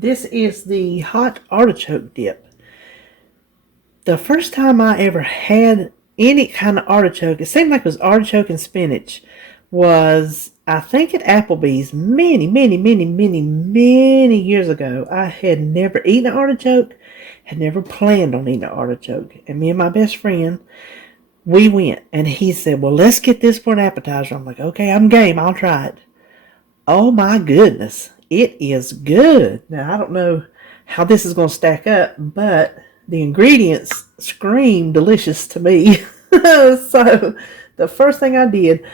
This is the hot artichoke dip. The first time I ever had any kind of artichoke, it seemed like it was artichoke and spinach, was I think at Applebee's many years ago. I had never eaten an artichoke, had never planned on eating an artichoke. And me and my best friend, we went, and he said, well, let's get this for an appetizer. I'm like, okay, I'm game. I'll try it. Oh my goodness. It is good. Now, I don't know how this is going to stack up, but the ingredients scream delicious to me. So, the first thing I did,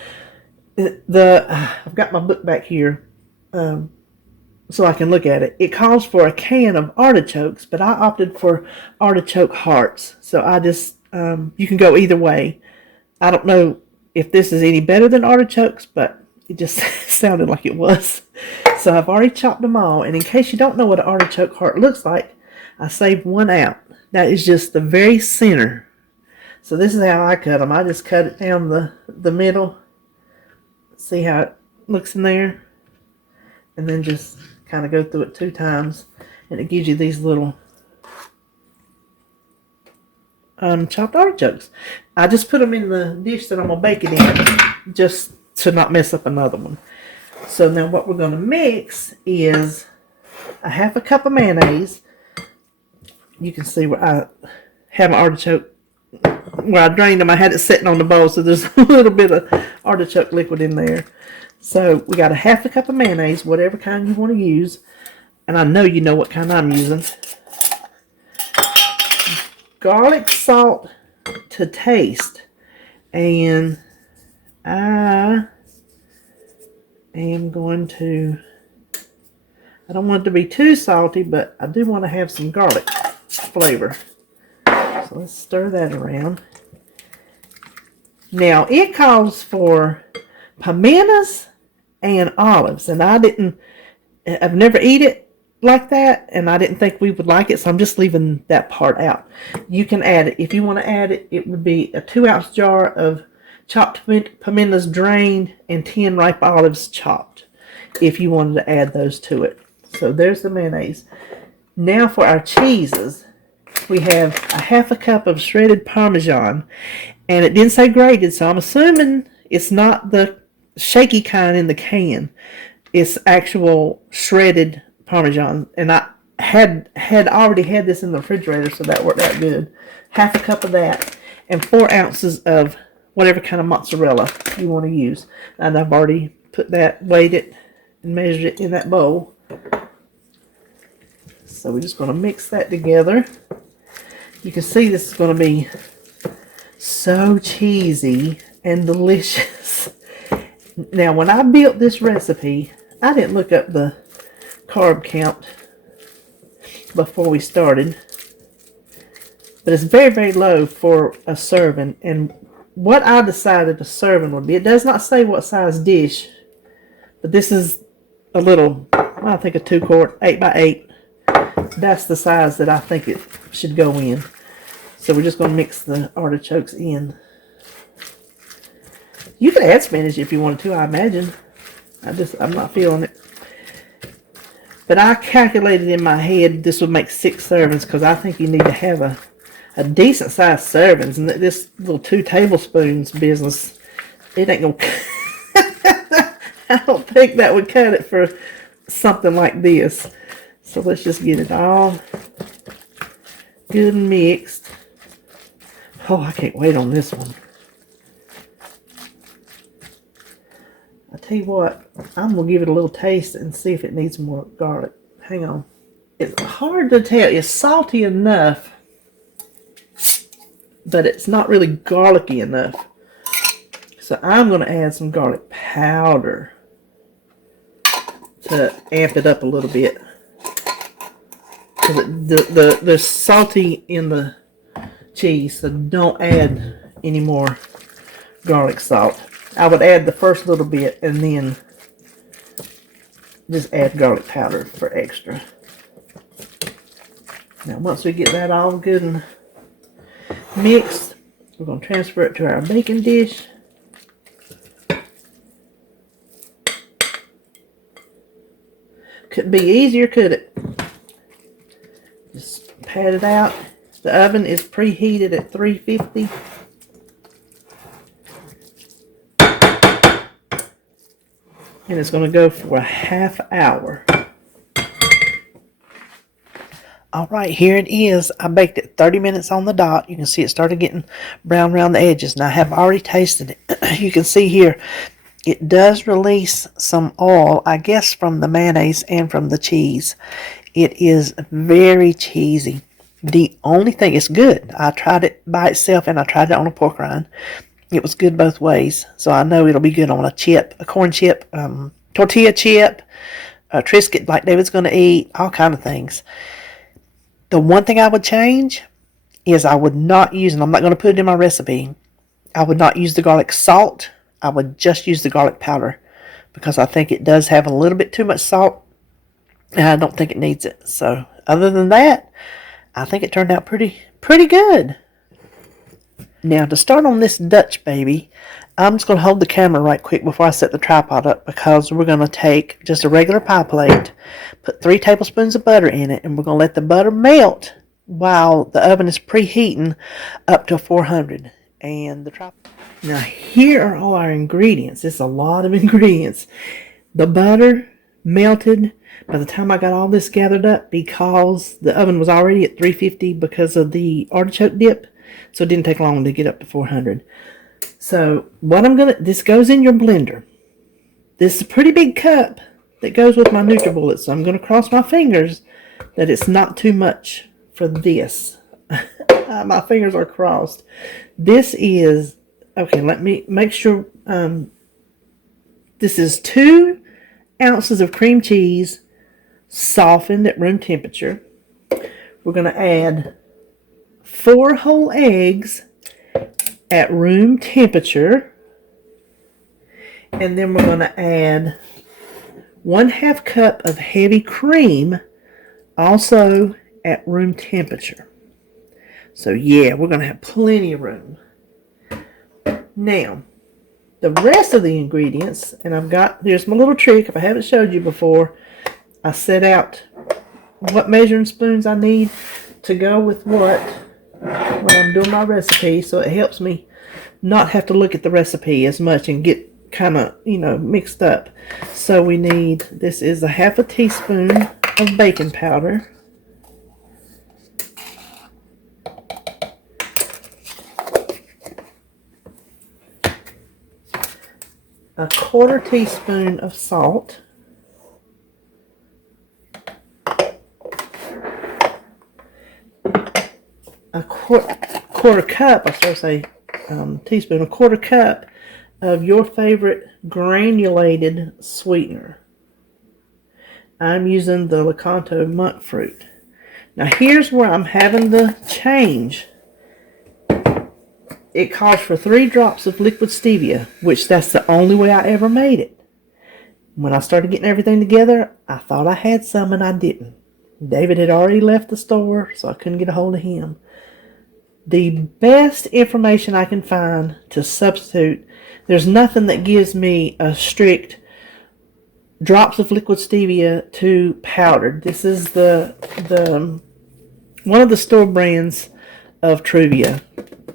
I've got my book back here so I can look at it. It calls for a can of artichokes, but I opted for artichoke hearts. So I just, you can go either way. I don't know if this is any better than artichokes, but it just sounded like it was. So I've already chopped them all. And in case you don't know what an artichoke heart looks like, I saved one out. That is just the very center. So this is how I cut them. I just cut it down the middle. See how it looks in there? And then just kind of go through it 2 times. And it gives you these little chopped artichokes. I just put them in the dish that I'm going to bake it in, just to not mess up another one. So now what we're going to mix is a half a cup of mayonnaise. You can see where I have an artichoke. Where I drained them, I had it sitting on the bowl, so there's a little bit of artichoke liquid in there. So we got a half a cup of mayonnaise, whatever kind you want to use. And I know you know what kind I'm using. Garlic salt to taste. And I am going to, I don't want it to be too salty, but I do want to have some garlic flavor. So let's stir that around. Now it calls for pimentas and olives, and I've never eaten it like that, and I didn't think we would like it, so I'm just leaving that part out. You can add it. If you want to add it, it would be a 2-ounce jar of chopped pimentas drained and 10 ripe olives chopped, if you wanted to add those to it. So there's the mayonnaise. Now for our cheeses, we have a half a cup of shredded Parmesan, and it didn't say grated, so I'm assuming it's not the shaky kind in the can. It's actual shredded Parmesan, and I had already had this in the refrigerator, so that worked out good. Half a cup of that, and 4 ounces of whatever kind of mozzarella you want to use. And I've already put that, weighed it, and measured it in that bowl. So we're just going to mix that together. You can see this is going to be so cheesy and delicious. Now, when I built this recipe, I didn't look up the carb count before we started. But it's very, very low for a serving. And what I decided a serving would be, it does not say what size dish, but this is a little, I think a 2-quart, 8x8. That's the size that I think it should go in. So we're just going to mix the artichokes in. You could add spinach if you wanted to, I imagine. I'm not feeling it. But I calculated in my head this would make 6 servings, because I think you need to have a decent sized servings. And this little 2 tablespoons business, it ain't going to... I don't think that would cut it for something like this. So let's just get it all good and mixed. Oh, I can't wait on this one. I tell you what, I'm going to give it a little taste and see if it needs more garlic. Hang on. It's hard to tell. It's salty enough, but it's not really garlicky enough. So I'm going to add some garlic powder to amp it up a little bit. Because there's salty in the cheese, so don't add any more garlic salt. I would add the first little bit and then just add garlic powder for extra. Now once we get that all good and mixed, we're going to transfer it to our baking dish. Couldn't be easier, could it? pat it out. The oven is preheated at 350. And it's going to go for a half hour. Alright, here it is. I baked it 30 minutes on the dot. You can see it started getting brown around the edges. And I have already tasted it. You can see here, it does release some oil, I guess from the mayonnaise and from the cheese. It is very cheesy. The only thing, it's good. I tried it by itself and I tried it on a pork rind. It was good both ways. So I know it'll be good on a chip, a corn chip, tortilla chip, a Triscuit like David's going to eat, all kind of things. The one thing I would change is I would not use, and I'm not going to put it in my recipe, I would not use the garlic salt. I would just use the garlic powder because I think it does have a little bit too much salt and I don't think it needs it. So other than that, I think it turned out pretty good. Now to start on this Dutch baby, I'm just going to hold the camera right quick before I set the tripod up because we're going to take just a regular pie plate, put 3 tablespoons of butter in it, and we're going to let the butter melt while the oven is preheating up to 400. And the tripod. Now here are all our ingredients. It's a lot of ingredients. The butter melted by the time I got all this gathered up because the oven was already at 350 because of the artichoke dip. So it didn't take long to get up to 400. So what this goes in your blender. This is a pretty big cup that goes with my NutriBullet. So I'm going to cross my fingers that it's not too much for this. My fingers are crossed. This is, okay, let me make sure. This is 2 ounces of cream cheese softened at room temperature. We're going to add 4 whole eggs at room temperature. And then we're going to add 1/2 cup of heavy cream, also at room temperature. So yeah, we're going to have plenty of room. Now, the rest of the ingredients, and here's my little trick. If I haven't showed you before, I set out what measuring spoons I need to go with what when I'm doing my recipe, so it helps me not have to look at the recipe as much and get kind of, mixed up. So we need, this is a 1/2 teaspoon of baking powder, a 1/4 teaspoon of salt, a quarter cup, I should say teaspoon, a 1/4 cup of your favorite granulated sweetener. I'm using the Lakanto monk fruit. Now here's where I'm having the change. It calls for 3 drops of liquid stevia, which that's the only way I ever made it. When I started getting everything together, I thought I had some and I didn't. David had already left the store, so I couldn't get a hold of him. The best information I can find to substitute, there's nothing that gives me a strict drops of liquid stevia to powdered. This is the one of the store brands of Truvia,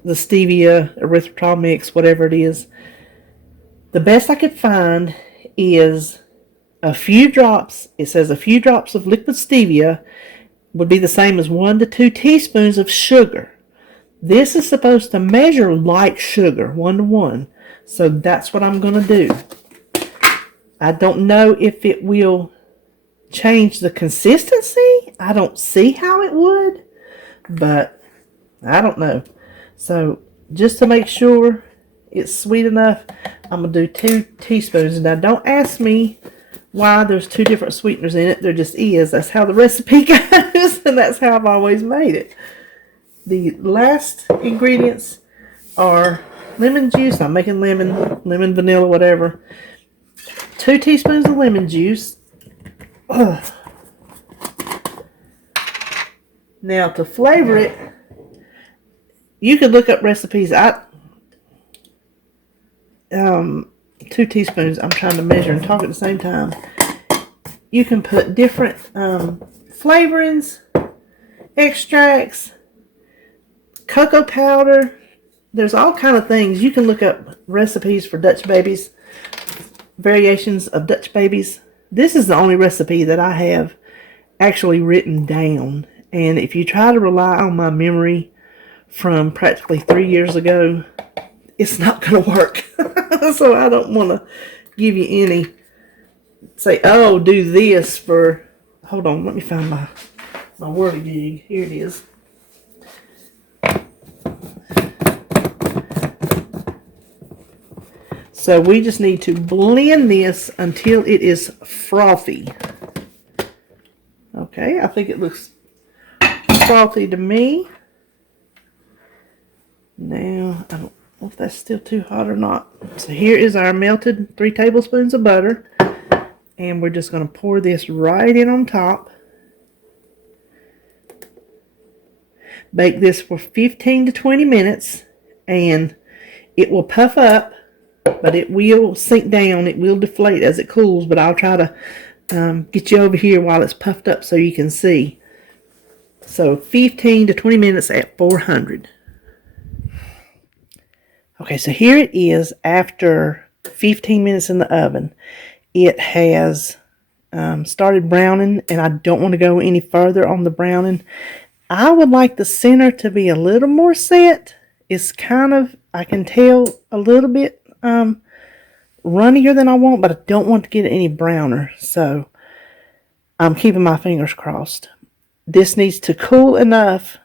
the stevia erythritol mix, whatever it is. The best I could find is a few drops. It says a few drops of liquid stevia would be the same as 1 to 2 teaspoons of sugar. This is supposed to measure like sugar, 1 to 1. So that's what I'm going to do. I don't know if it will change the consistency. I don't see how it would, but I don't know. So just to make sure it's sweet enough, I'm going to do 2 teaspoons. Now don't ask me why there's 2 different sweeteners in it. There just is. That's how the recipe goes, and that's how I've always made it. The last ingredients are lemon juice. I'm making lemon, vanilla, whatever. 2 teaspoons of lemon juice. Ugh. Now to flavor it, you could look up recipes. 2 teaspoons. I'm trying to measure and talk at the same time. You can put different flavorings extracts, cocoa powder. There's all kind of things. You can look up recipes for Dutch babies, variations of Dutch babies. This is the only recipe that I have actually written down. And if you try to rely on my memory from practically 3 years ago, it's not going to work. So I don't want to give you any, say, oh, do this for, hold on, let me find my whirligig. Here it is. So we just need to blend this until it is frothy. Okay, I think it looks frothy to me. Now, I don't know if that's still too hot or not. So here is our melted 3 tablespoons of butter. And we're just going to pour this right in on top. Bake this for 15 to 20 minutes. And it will puff up, but it will sink down. It will deflate as it cools. But I'll try to get you over here while it's puffed up so you can see. So 15 to 20 minutes at 400. Okay, so here it is after 15 minutes in the oven. It has started browning, and I don't want to go any further on the browning. I would like the center to be a little more set. It's kind of, I can tell, a little bit runnier than I want, but I don't want to get it any browner. So I'm keeping my fingers crossed. This needs to cool enough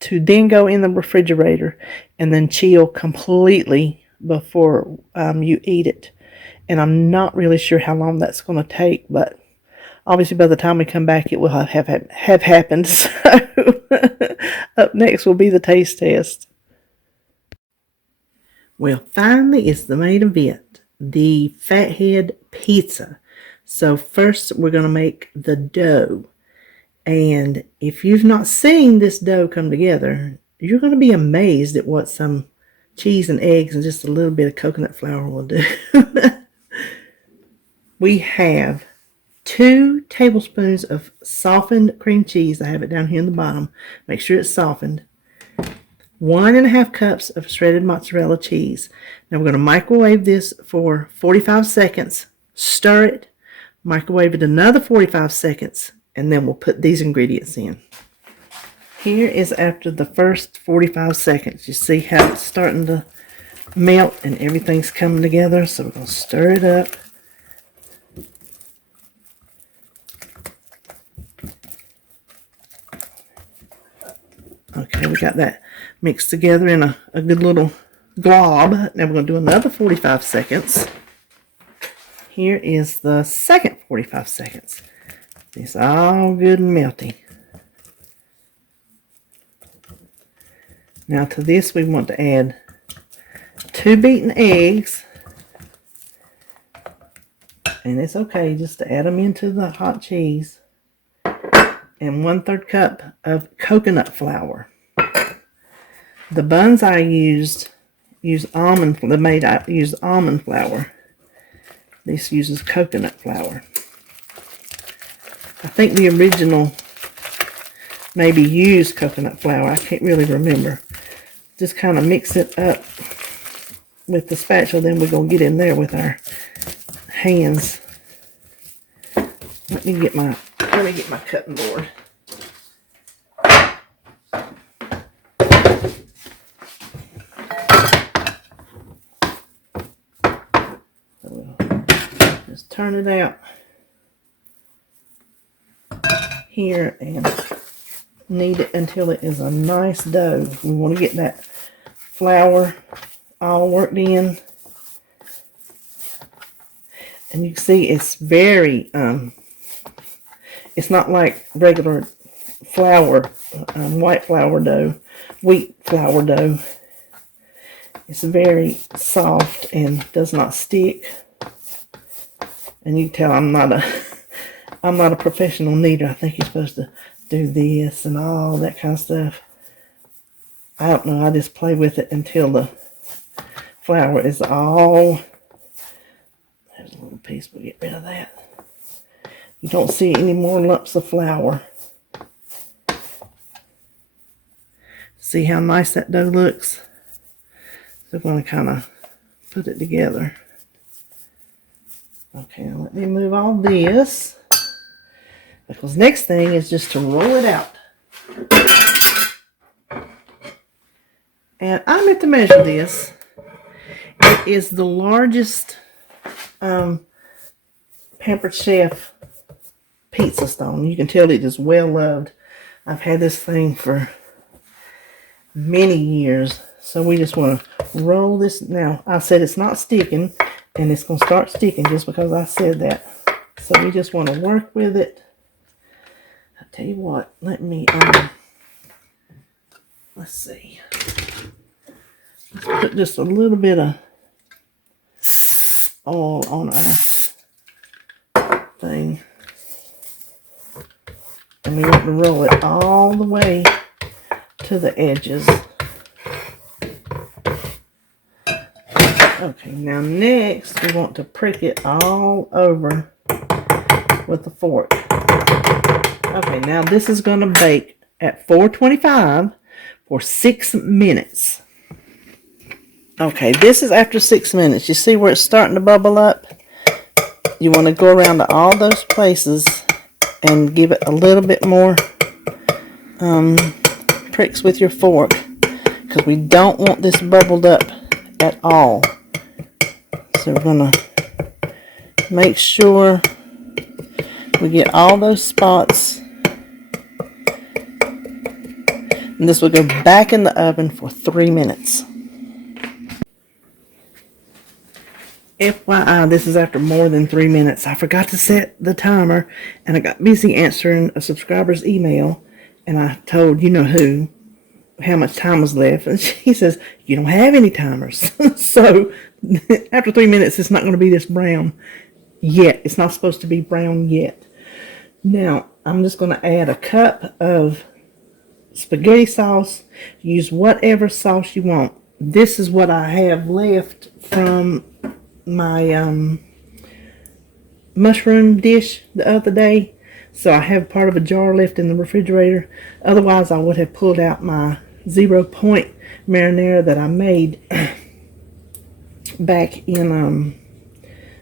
to then go in the refrigerator and then chill completely before you eat it. And I'm not really sure how long that's going to take, but obviously by the time we come back, it will have happened. So up next will be the taste test. Well, finally, it's the main event, the Fathead pizza. So first, we're going to make the dough. And if you've not seen this dough come together, you're going to be amazed at what some cheese and eggs and just a little bit of coconut flour will do. We have 2 tablespoons of softened cream cheese. I have it down here in the bottom. Make sure it's softened. 1.5 cups of shredded mozzarella cheese. Now we're going to microwave this for 45 seconds. Stir it. Microwave it another 45 seconds. And then we'll put these ingredients in. Here is after the first 45 seconds. You see how it's starting to melt and everything's coming together. So we're going to stir it up. Okay, we got that mixed together in a good little glob. Now we're going to do another 45 seconds. Here is the second 45 seconds. It's all good and melty. Now to this we want to add 2 beaten eggs. And it's okay just to add them into the hot cheese. And 1/3 cup of coconut flour. The buns I used almond flour. This uses coconut flour. I think the original maybe used coconut flour. I can't really remember. Just kind of mix it up with the spatula. Then we're going to get in there with our hands. Let me get my cutting board. Just turn it out here and knead it until it is a nice dough. We want to get that flour all worked in. And you can see it's very, it's not like regular flour, white flour dough, wheat flour dough. It's very soft and does not stick. And you can tell I'm not a professional kneader. I think you're supposed to do this and all that kind of stuff. I don't know. I just play with it until the flour is all. There's a little piece. We'll get rid of that. You don't see any more lumps of flour. See how nice that dough looks? So I'm going to kind of put it together. Okay, now let me move all this. Because next thing is just to roll it out. And I meant to measure this. It is the largest Pampered Chef pizza stone. You can tell it is well loved. I've had this thing for many years. So we just want to roll this. Now, I said it's not sticking, and it's going to start sticking just because I said that. So we just want to work with it. I'll tell you what, let me, let's see. Let's put just a little bit of oil on our thing. And we want to roll it all the way to the edges. Okay, now next we want to prick it all over with the fork. Okay, now this is going to bake at 425 for 6 minutes. Okay, this is after 6 minutes. You see where it's starting to bubble up? You want to go around to all those places and give it a little bit more pricks with your fork, because we don't want this bubbled up at all. So we're going to make sure we get all those spots. And this will go back in the oven for 3 minutes. FYI, this is after more than 3 minutes. I forgot to set the timer, and I got busy answering a subscriber's email, and I told you-know-who how much time was left, and she says, you don't have any timers. So after 3 minutes, it's not going to be this brown yet. It's not supposed to be brown yet. Now, I'm just going to add a cup of spaghetti sauce. Use whatever sauce you want. This is what I have left from my mushroom dish the other day. So I have part of a jar left in the refrigerator. Otherwise, I would have pulled out my 0 point marinara that I made back in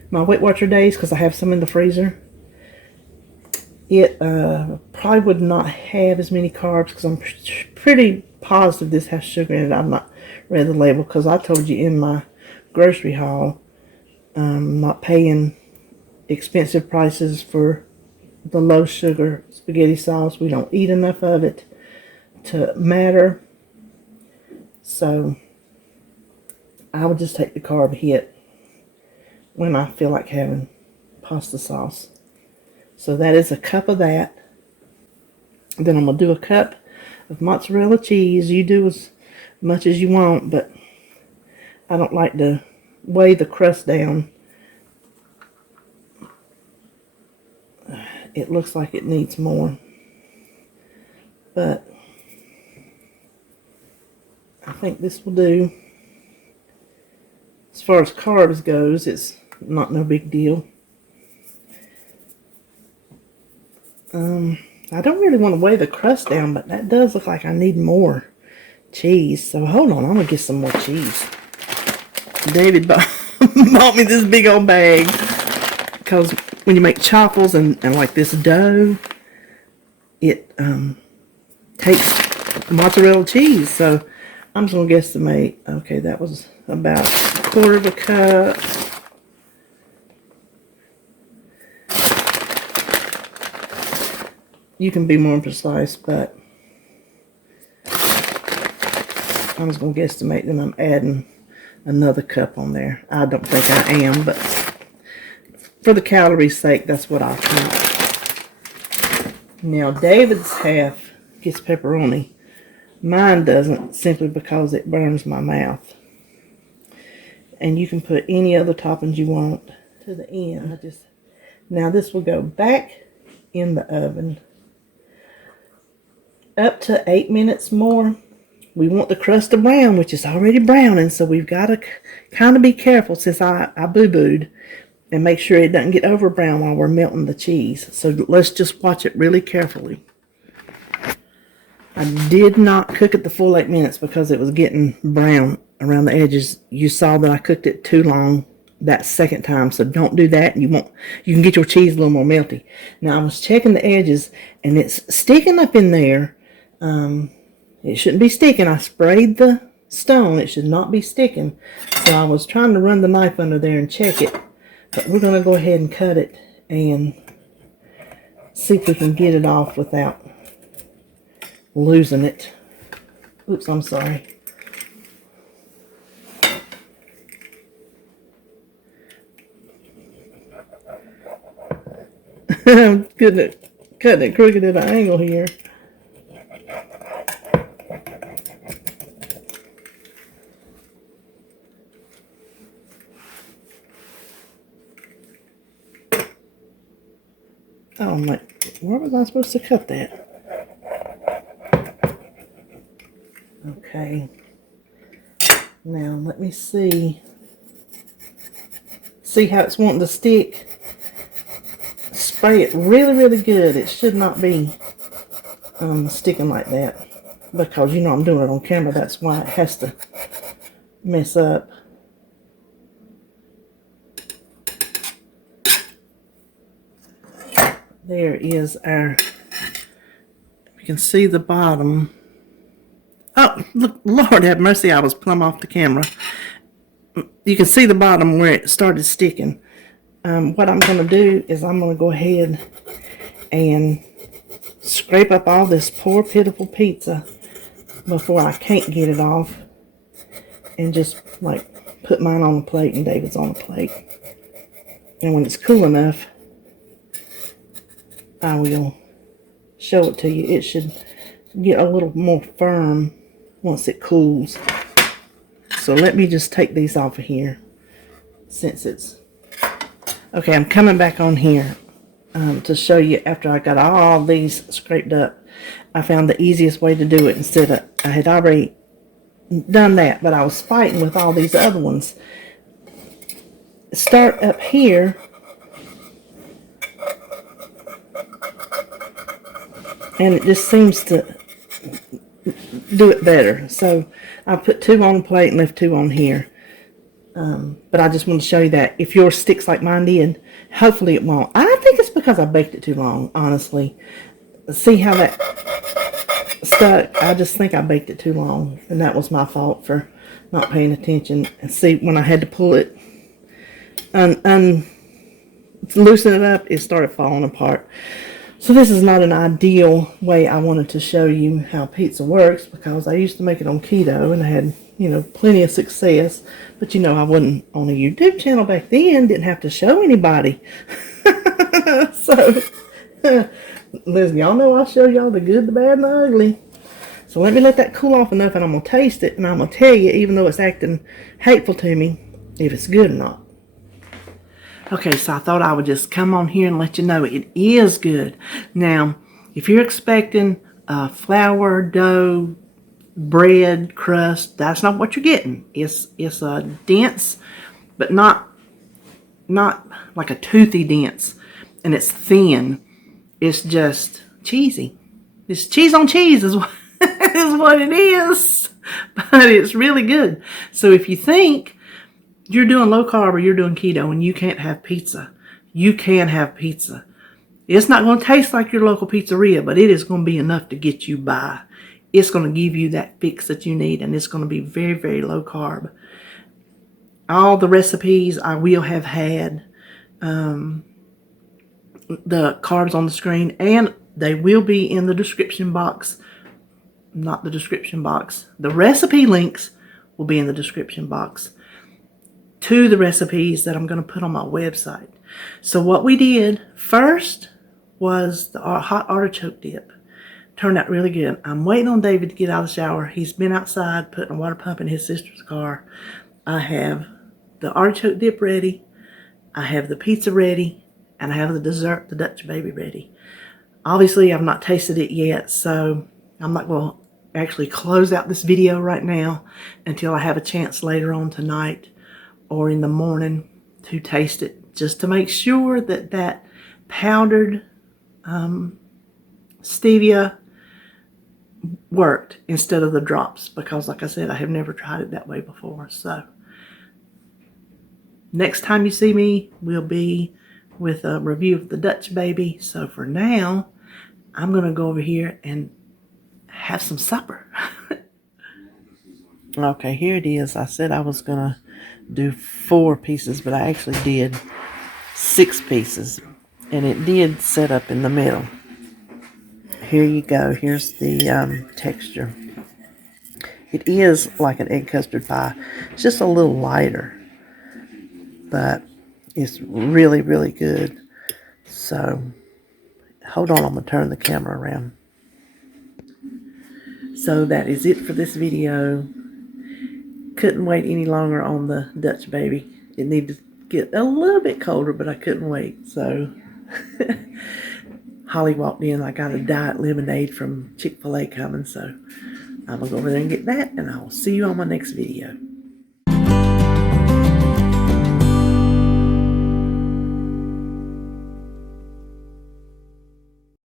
my Weight Watcher days, because I have some in the freezer. It probably would not have as many carbs, because I'm pretty positive this has sugar in it. I've not read the label, because I told you in my grocery haul, not paying expensive prices for the low sugar spaghetti sauce. We don't eat enough of it to matter. So I would just take the carb hit when I feel like having pasta sauce. So that is a cup of that. Then I'm going to do a cup of mozzarella cheese. You do as much as you want, but I don't like to weigh the crust down. It looks like it needs more, but I think this will do. As far as carbs goes, it's not no big deal. I don't really want to weigh the crust down, but that does look like I need more cheese. So hold on, I'm going to get some more cheese. David bought me this big old bag, because when you make chaffles and like this dough, it takes mozzarella cheese. So I'm just going to guesstimate. Okay, that was about 1/4 of a cup. You can be more precise, but I'm just going to guesstimate that I'm adding another cup on there. I don't think I am, but for the calories' sake, that's what I'll count. Now, David's half gets pepperoni. Mine doesn't, simply because it burns my mouth. And you can put any other toppings you want to the end. Now, this will go back in the oven up to 8 minutes more. We want the crust to brown, which is already browning, so we've got to kind of be careful, since I boo-booed, and make sure it doesn't get over brown while we're melting the cheese. So let's just watch it really carefully. I did not cook it the full 8 minutes because it was getting brown around the edges. You saw that I cooked it too long that second time, so don't do that. You can get your cheese a little more melty. Now I was checking the edges and it's sticking up in there. It shouldn't be sticking. I sprayed the stone. It should not be sticking. So I was trying to run the knife under there and check it. But we're going to go ahead and cut it and see if we can get it off without losing it. Oops, I'm sorry. I'm good at cutting it crooked at an angle here. Oh, my, where was I supposed to cut that? Okay. Now, let me see. See how it's wanting to stick? Spray it really, really good. It should not be sticking like that. Because, you know, I'm doing it on camera. That's why it has to mess up. There is our, you can see the bottom. Oh, look, Lord have mercy, I was plumb off the camera. You can see the bottom where it started sticking. What I'm going to do is I'm going to go ahead and scrape up all this poor, pitiful pizza before I can't get it off. And just, like, put mine on the plate and David's on the plate. And when it's cool enough, I will show it to you. It should get a little more firm once it cools. So let me just take these off of here since it's... Okay, I'm coming back on here to show you after I got all these scraped up. I found the easiest way to do it instead of... I had already done that, but I was fighting with all these other ones. Start up here. And it just seems to do it better. So I put 2 on the plate and left 2 on here. But I just want to show you that if yours sticks like mine did, hopefully it won't. I think it's because I baked it too long, honestly. See how that stuck? I just think I baked it too long. And that was my fault for not paying attention. And see, when I had to pull it and loosen it up, it started falling apart. So this is not an ideal way I wanted to show you how pizza works, because I used to make it on keto and I had, you know, plenty of success. But, you know, I wasn't on a YouTube channel back then, didn't have to show anybody. So, listen, y'all know I show y'all the good, the bad, and the ugly. So let me let that cool off enough and I'm going to taste it and I'm going to tell you, even though it's acting hateful to me, if it's good or not. Okay, so I thought I would just come on here and let you know it is good. Now, if you're expecting flour, dough, bread, crust, that's not what you're getting. It's a dense, but not like a toothy dense. And it's thin. It's just cheesy. It's cheese on cheese is what, is what it is. But it's really good. So if you think you're doing low carb or you're doing keto and you can't have pizza, you can have pizza. It's not going to taste like your local pizzeria, but it is going to be enough to get you by. It's going to give you that fix that you need, and it's going to be very, very low carb. All the recipes I will have had the carbs on the screen, and they will be in the description box. Not the description box. The recipe links will be in the description box to the recipes that I'm going to put on my website. So what we did first was the hot artichoke dip. Turned out really good. I'm waiting on David to get out of the shower. He's been outside putting a water pump in his sister's car. I have the artichoke dip ready. I have the pizza ready. And I have the dessert, the Dutch baby, ready. Obviously, I've not tasted it yet, so I'm not going to actually close out this video right now until I have a chance later on tonight or in the morning to taste it, just to make sure that that powdered stevia worked instead of the drops, because like I said, I have never tried it that way before. So next time you see me will be with a review of the Dutch Baby. So for now, I'm going to go over here and have some supper. Okay, here it is. I said I was going to do 4 pieces, but I actually did 6 pieces. And it did set up in the middle. Here you go. Here's the texture. It is like an egg custard pie. It's just a little lighter. But it's really, really good. So, hold on. I'm going to turn the camera around. So, that is it for this video. Couldn't wait any longer on the Dutch Baby. It needed to get a little bit colder, but I couldn't wait. So, Holly walked in. I got a diet lemonade from Chick-fil-A coming. So, I'm going to go over there and get that. And I will see you on my next video.